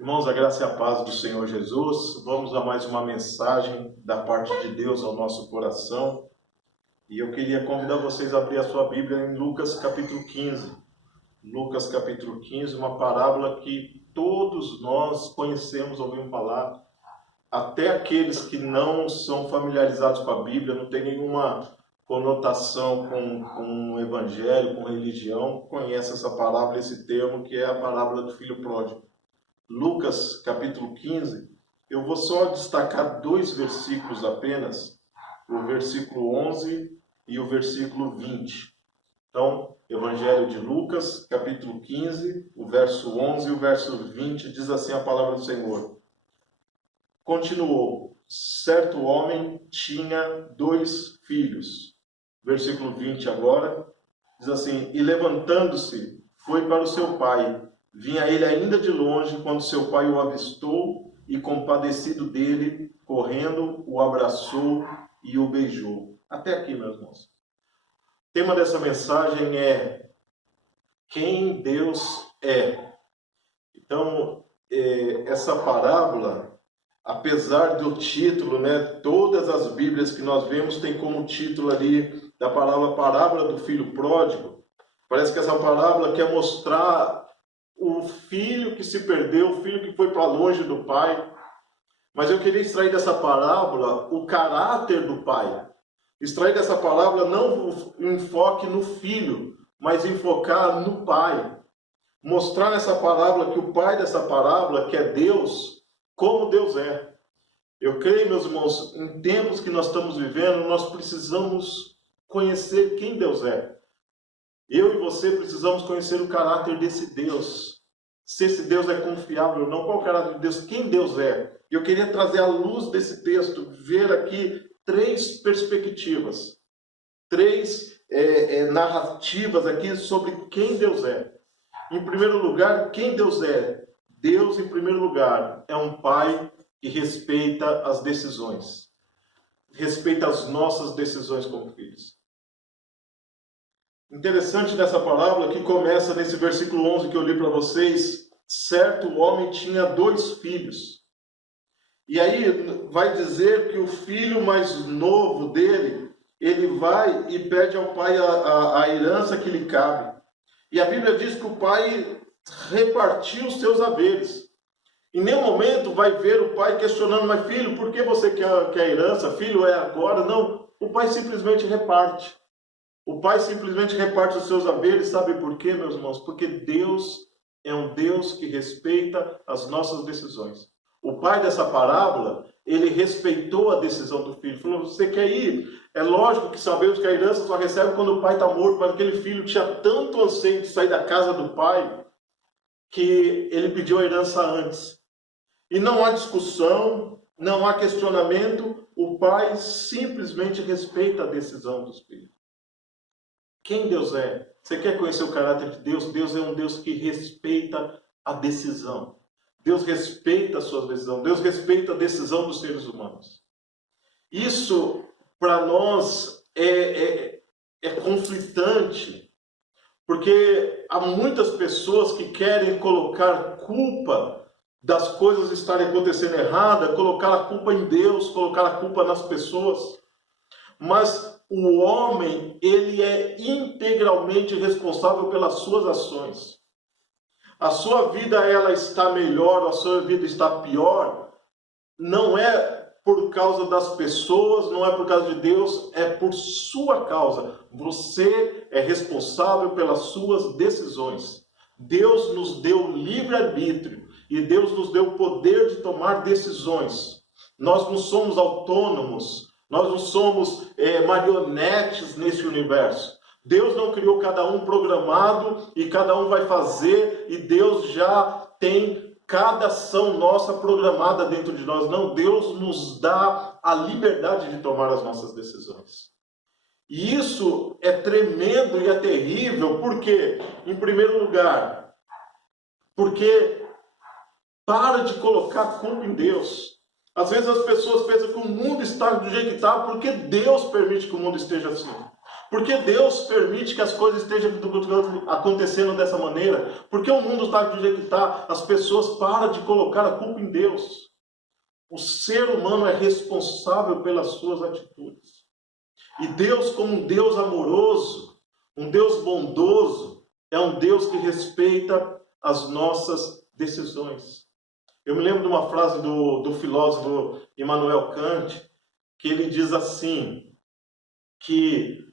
Irmãos, a graça e a paz do Senhor Jesus. Vamos a mais uma mensagem da parte de Deus ao nosso coração. E eu queria convidar vocês a abrir a sua Bíblia em Lucas capítulo 15. Lucas capítulo 15, uma parábola que todos nós conhecemos, ouvimos falar. Até aqueles que não são familiarizados com a Bíblia, não tem nenhuma conotação com o Evangelho, com religião, conhecem essa parábola, esse termo, que é a parábola do filho pródigo. Lucas capítulo 15, eu vou só destacar dois versículos apenas, o versículo 11 e o versículo 20. Então, Evangelho de Lucas, capítulo 15, o verso 11 e o verso 20, diz assim a palavra do Senhor. Continuou, certo homem tinha 2 filhos. Versículo 20 agora, diz assim, e levantando-se, foi para o seu pai. Vinha ele ainda de longe, quando seu pai o avistou e, compadecido dele, correndo, o abraçou e o beijou. Até aqui, meus irmãos. O tema dessa mensagem é quem Deus é. Então, essa parábola, apesar do título, todas as Bíblias que nós vemos têm como título ali da parábola do filho pródigo. Parece que essa parábola quer mostrar o filho que se perdeu, o filho que foi para longe do pai. Mas eu queria extrair dessa parábola o caráter do pai. Extrair dessa parábola não o enfoque no filho, mas enfocar no pai. Mostrar nessa parábola que o pai dessa parábola, que é Deus, como Deus é. Eu creio, meus irmãos, em tempos que nós estamos vivendo, nós precisamos conhecer quem Deus é. Eu e você precisamos conhecer o caráter desse Deus. Se esse Deus é confiável ou não, qual é o caráter de Deus, quem Deus é. Eu queria trazer à luz desse texto, ver aqui 3 perspectivas, 3 narrativas aqui sobre quem Deus é. Em primeiro lugar, quem Deus é? Deus, em primeiro lugar, é um pai que respeita as decisões. Respeita as nossas decisões como filhos. Interessante dessa parábola que começa nesse versículo 11 que eu li para vocês. Certo homem tinha 2 filhos. E aí vai dizer que o filho mais novo dele, ele vai e pede ao pai a herança que lhe cabe. E a Bíblia diz que o pai repartiu os seus haveres. Em nenhum momento vai ver o pai questionando, mas filho, por que você quer a herança? Filho, é agora? Não, o pai simplesmente reparte. O pai simplesmente reparte os seus haveres, sabe por quê, meus irmãos? Porque Deus é um Deus que respeita as nossas decisões. O pai dessa parábola, ele respeitou a decisão do filho. Falou, você quer ir? É lógico que sabemos que a herança só recebe quando o pai está morto, mas aquele filho tinha tanto anseio de sair da casa do pai, que ele pediu a herança antes. E não há discussão, não há questionamento, o pai simplesmente respeita a decisão dos filhos. Quem Deus é? Você quer conhecer o caráter de Deus? Deus é um Deus que respeita a decisão. Deus respeita a sua decisão. Deus respeita a decisão dos seres humanos. Isso, para nós, é conflitante. Porque há muitas pessoas que querem colocar culpa das coisas estarem acontecendo errada, colocar a culpa em Deus, colocar a culpa nas pessoas. Mas o homem, ele é integralmente responsável pelas suas ações. A sua vida, ela está melhor, a sua vida está pior, não é por causa das pessoas, não é por causa de Deus, é por sua causa. Você é responsável pelas suas decisões. Deus nos deu livre-arbítrio e Deus nos deu o poder de tomar decisões. Nós não somos autônomos. Nós não somos marionetes nesse universo. Deus não criou cada um programado e cada um vai fazer e Deus já tem cada ação nossa programada dentro de nós. Não, Deus nos dá a liberdade de tomar as nossas decisões. E isso é tremendo e é terrível. Por quê? Em primeiro lugar, porque para de colocar a culpa em Deus. Às vezes as pessoas pensam que o mundo está do jeito que está porque Deus permite que o mundo esteja assim. Por que Deus permite que as coisas estejam acontecendo dessa maneira? Por que o mundo está do jeito que está? As pessoas param de colocar a culpa em Deus. O ser humano é responsável pelas suas atitudes. E Deus, como um Deus amoroso, um Deus bondoso, é um Deus que respeita as nossas decisões. Eu me lembro de uma frase do filósofo Immanuel Kant, que ele diz assim, que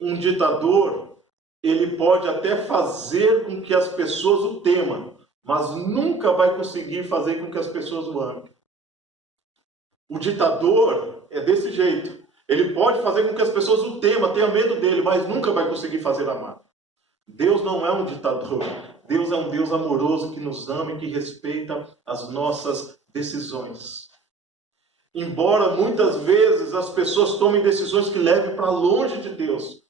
um ditador, ele pode até fazer com que as pessoas o temam, mas nunca vai conseguir fazer com que as pessoas o amem. O ditador é desse jeito. Ele pode fazer com que as pessoas o temam, tenham medo dele, mas nunca vai conseguir fazer amar. Deus não é um ditador. Deus é um Deus amoroso que nos ama e que respeita as nossas decisões. Embora muitas vezes as pessoas tomem decisões que levem para longe de Deus,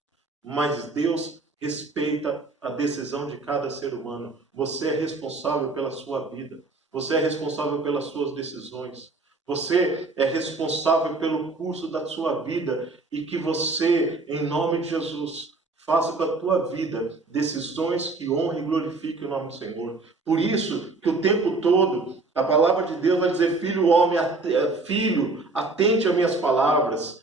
mas Deus respeita a decisão de cada ser humano. Você é responsável pela sua vida. Você é responsável pelas suas decisões. Você é responsável pelo curso da sua vida e que você, em nome de Jesus, faça com a tua vida decisões que honrem e glorifiquem o nome do Senhor. Por isso que o tempo todo a palavra de Deus vai dizer, filho, atente às minhas palavras.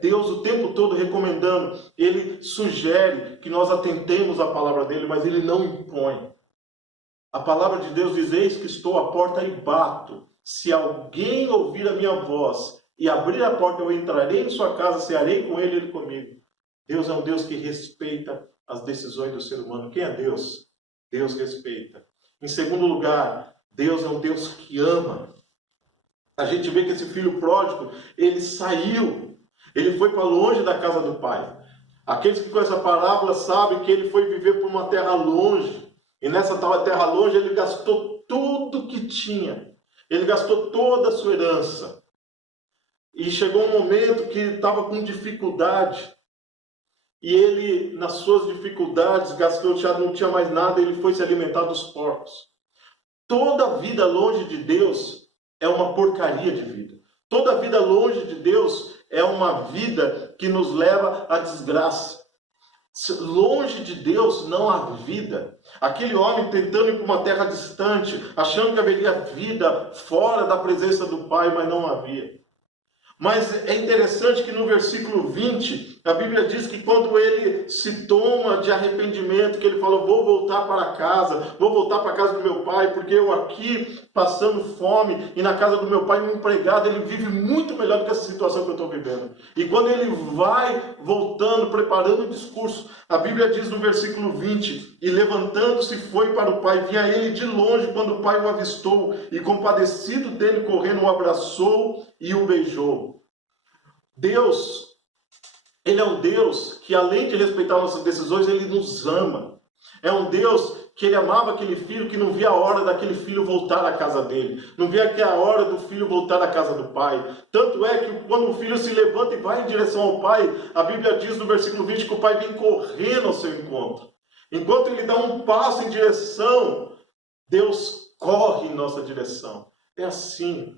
Deus o tempo todo recomendando, Ele sugere que nós atentemos à palavra dEle, mas Ele não impõe. A palavra de Deus diz, eis que estou à porta e bato. Se alguém ouvir a minha voz e abrir a porta, eu entrarei em sua casa, cearei com ele e ele comigo. Deus é um Deus que respeita as decisões do ser humano. Quem é Deus? Deus respeita. Em segundo lugar, Deus é um Deus que ama. A gente vê que esse filho pródigo, ele saiu. Ele foi para longe da casa do pai. Aqueles que conhecem a parábola sabem que ele foi viver por uma terra longe. E nessa terra longe ele gastou tudo que tinha. Ele gastou toda a sua herança. E chegou um momento que estava com dificuldade. E ele, nas suas dificuldades, gastou, já não tinha mais nada, ele foi se alimentar dos porcos. Toda vida longe de Deus é uma porcaria de vida. Toda vida longe de Deus é uma vida que nos leva à desgraça. Longe de Deus não há vida. Aquele homem tentando ir para uma terra distante, achando que haveria vida fora da presença do Pai, mas não havia. Mas é interessante que no versículo 20, a Bíblia diz que quando ele se toma de arrependimento, que ele fala, vou voltar para casa, vou voltar para a casa do meu pai, porque eu aqui passando fome, e na casa do meu pai um empregado, ele vive muito melhor do que essa situação que eu estou vivendo. E quando ele vai voltando, preparando o discurso, a Bíblia diz no versículo 20, e levantando-se foi para o pai, vinha ele de longe quando o pai o avistou, e compadecido dele correndo, o abraçou e o beijou. Deus, Ele é um Deus que além de respeitar nossas decisões, Ele nos ama. É um Deus que Ele amava aquele filho, que não via a hora daquele filho voltar à casa dele. Não via que a hora do filho voltar à casa do pai. Tanto é que quando o filho se levanta e vai em direção ao pai, a Bíblia diz no versículo 20 que o pai vem correndo ao seu encontro. Enquanto ele dá um passo em direção, Deus corre em nossa direção. É assim.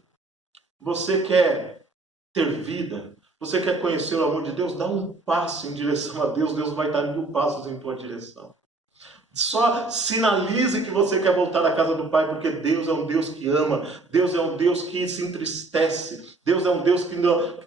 Você quer ter vida? Você quer conhecer o amor de Deus? Dá um passo em direção a Deus, Deus vai dar 1000 passos em tua direção. Só sinalize que você quer voltar à casa do Pai, porque Deus é um Deus que ama, Deus é um Deus que se entristece, Deus é um Deus que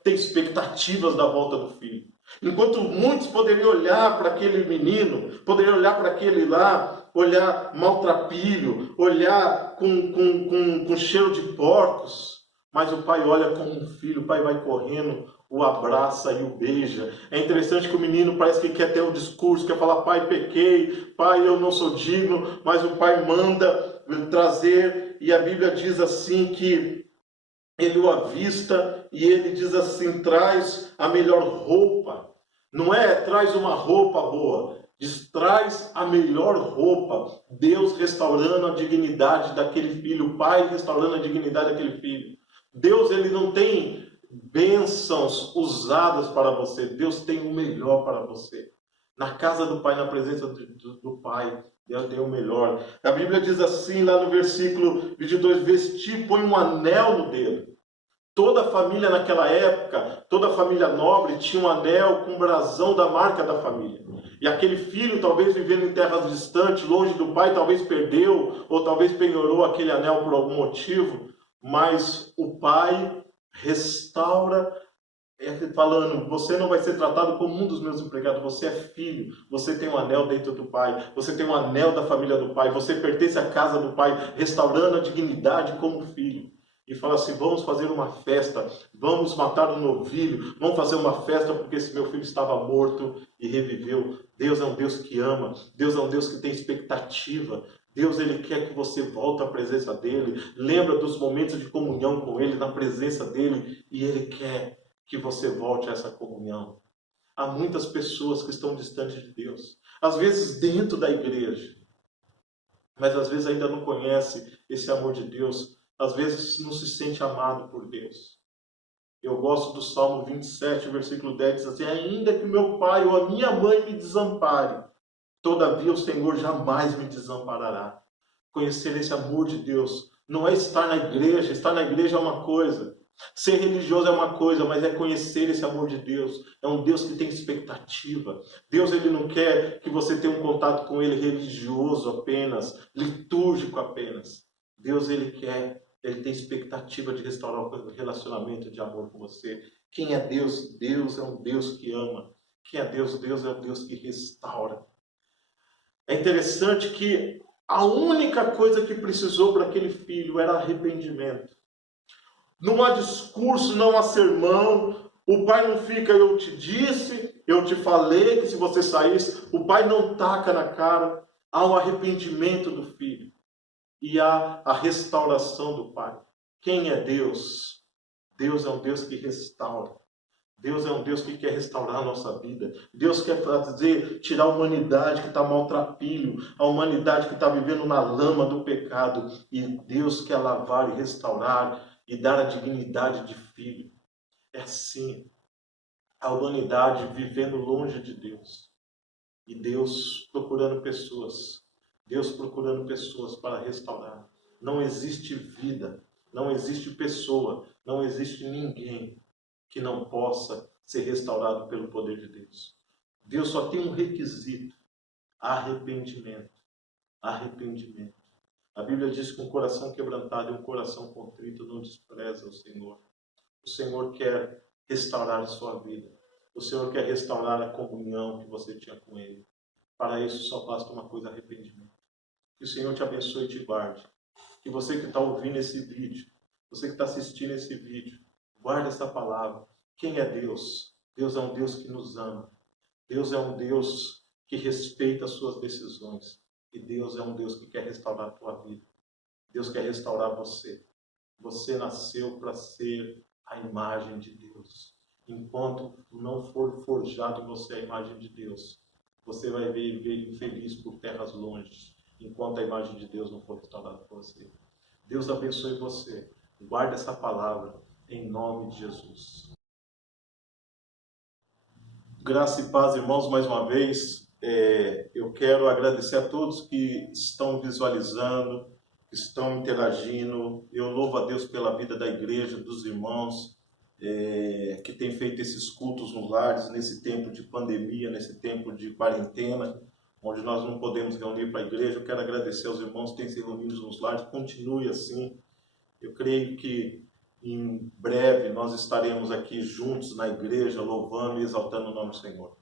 tem expectativas da volta do Filho. Enquanto muitos poderiam olhar para aquele menino, poderiam olhar para aquele lá, olhar maltrapilho, olhar com cheiro de porcos, mas o pai olha como um filho, o pai vai correndo, o abraça e o beija. É interessante que o menino parece que quer ter um discurso, quer falar, pai, pequei, pai, eu não sou digno, mas o pai manda trazer, e a Bíblia diz assim que ele o avista, e ele diz assim, traz a melhor roupa. Não é, traz uma roupa boa, diz, traz a melhor roupa. Deus restaurando a dignidade daquele filho, o pai restaurando a dignidade daquele filho. Deus, ele não tem bênçãos usadas para você. Deus tem o melhor para você. Na casa do Pai, na presença do Pai, Deus tem o melhor. A Bíblia diz assim, lá no versículo 22, vestir, põe um anel no dedo. Toda família naquela época, toda família nobre tinha um anel com o brasão da marca da família. E aquele filho, talvez vivendo em terras distantes, longe do pai, talvez perdeu ou talvez penhorou aquele anel por algum motivo, mas o pai restaura, falando: você não vai ser tratado como um dos meus empregados, você é filho, você tem um anel dentro do pai, você tem um anel da família do pai, você pertence à casa do pai, restaurando a dignidade como filho. E fala assim: vamos fazer uma festa, vamos matar um novilho, vamos fazer uma festa porque esse meu filho estava morto e reviveu. Deus é um Deus que ama, Deus é um Deus que tem expectativa. Deus, Ele quer que você volte à presença dEle, lembra dos momentos de comunhão com Ele, na presença dEle, e Ele quer que você volte a essa comunhão. Há muitas pessoas que estão distantes de Deus, às vezes dentro da igreja, mas às vezes ainda não conhece esse amor de Deus, às vezes não se sente amado por Deus. Eu gosto do Salmo 27, versículo 10, diz assim: ainda que meu pai ou a minha mãe me desampare, todavia o Senhor jamais me desamparará. Conhecer esse amor de Deus não é estar na igreja é uma coisa, ser religioso é uma coisa, mas é conhecer esse amor de Deus. É um Deus que tem expectativa. Deus, Ele não quer que você tenha um contato com Ele religioso apenas, litúrgico apenas. Deus, Ele tem expectativa de restaurar o relacionamento de amor com você. Quem é Deus? Deus é um Deus que ama. Quem é Deus? Deus é um Deus que restaura. É interessante que a única coisa que precisou para aquele filho era arrependimento. Não há discurso, não há sermão. O pai não fica: eu te disse, eu te falei que se você saísse. O pai não taca na cara. Há um arrependimento do filho. E há a restauração do pai. Quem é Deus? Deus é um Deus que restaura. Deus é um Deus que quer restaurar a nossa vida. Deus quer tirar a humanidade que está maltrapilho, a humanidade que está vivendo na lama do pecado. E Deus quer lavar e restaurar e dar a dignidade de filho. É assim, a humanidade vivendo longe de Deus. E Deus procurando pessoas. Deus procurando pessoas para restaurar. Não existe vida, não existe pessoa, não existe ninguém que não possa ser restaurado pelo poder de Deus. Deus só tem um requisito: arrependimento. Arrependimento. A Bíblia diz que um coração quebrantado e um coração contrito não despreza o Senhor. O Senhor quer restaurar a sua vida. O Senhor quer restaurar a comunhão que você tinha com Ele. Para isso só basta uma coisa: arrependimento. Que o Senhor te abençoe e te guarde. Que você que está ouvindo esse vídeo, você que está assistindo esse vídeo, guarda essa palavra. Quem é Deus? Deus é um Deus que nos ama. Deus é um Deus que respeita as suas decisões. E Deus é um Deus que quer restaurar a tua vida. Deus quer restaurar você. Você nasceu para ser a imagem de Deus. Enquanto não for forjado em você a imagem de Deus, você vai viver infeliz por terras longes, enquanto a imagem de Deus não for restaurada por você. Deus abençoe você. Guarde essa palavra em nome de Jesus. Graça e paz, irmãos, mais uma vez. Eu quero agradecer a todos que estão visualizando, que estão interagindo. Eu louvo a Deus pela vida da igreja, dos irmãos, que têm feito esses cultos nos lares, nesse tempo de pandemia, nesse tempo de quarentena, onde nós não podemos reunir para a igreja. Eu quero agradecer aos irmãos que têm se reunido nos lares. Continue assim. Eu creio que em breve nós estaremos aqui juntos na igreja, louvando e exaltando o nome do Senhor.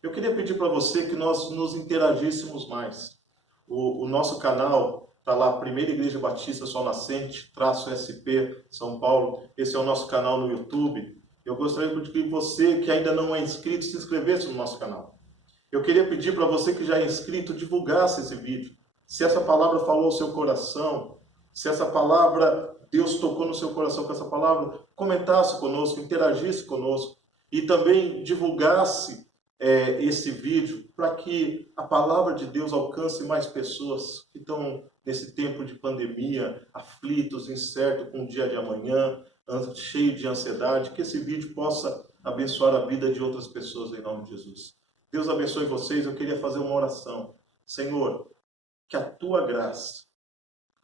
Eu queria pedir para você que nós nos interagíssemos mais. O nosso canal está lá, Primeira Igreja Batista Sol Nascente, _SP, São Paulo. Esse é o nosso canal no YouTube. Eu gostaria de que você que ainda não é inscrito se inscrevesse no nosso canal. Eu queria pedir para você que já é inscrito, divulgasse esse vídeo. Se essa palavra falou ao seu coração, se essa palavra, Deus tocou no seu coração com essa palavra, comentasse conosco, interagisse conosco e também divulgasse esse vídeo para que a palavra de Deus alcance mais pessoas que estão nesse tempo de pandemia, aflitos, incertos com o dia de amanhã, cheio de ansiedade, que esse vídeo possa abençoar a vida de outras pessoas em nome de Jesus. Deus abençoe vocês. Eu queria fazer uma oração. Senhor, que a tua graça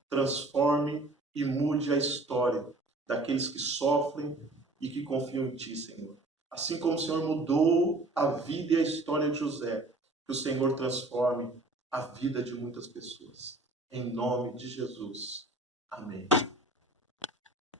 transforme e mude a história daqueles que sofrem e que confiam em Ti, Senhor. Assim como o Senhor mudou a vida e a história de José, que o Senhor transforme a vida de muitas pessoas. Em nome de Jesus. Amém.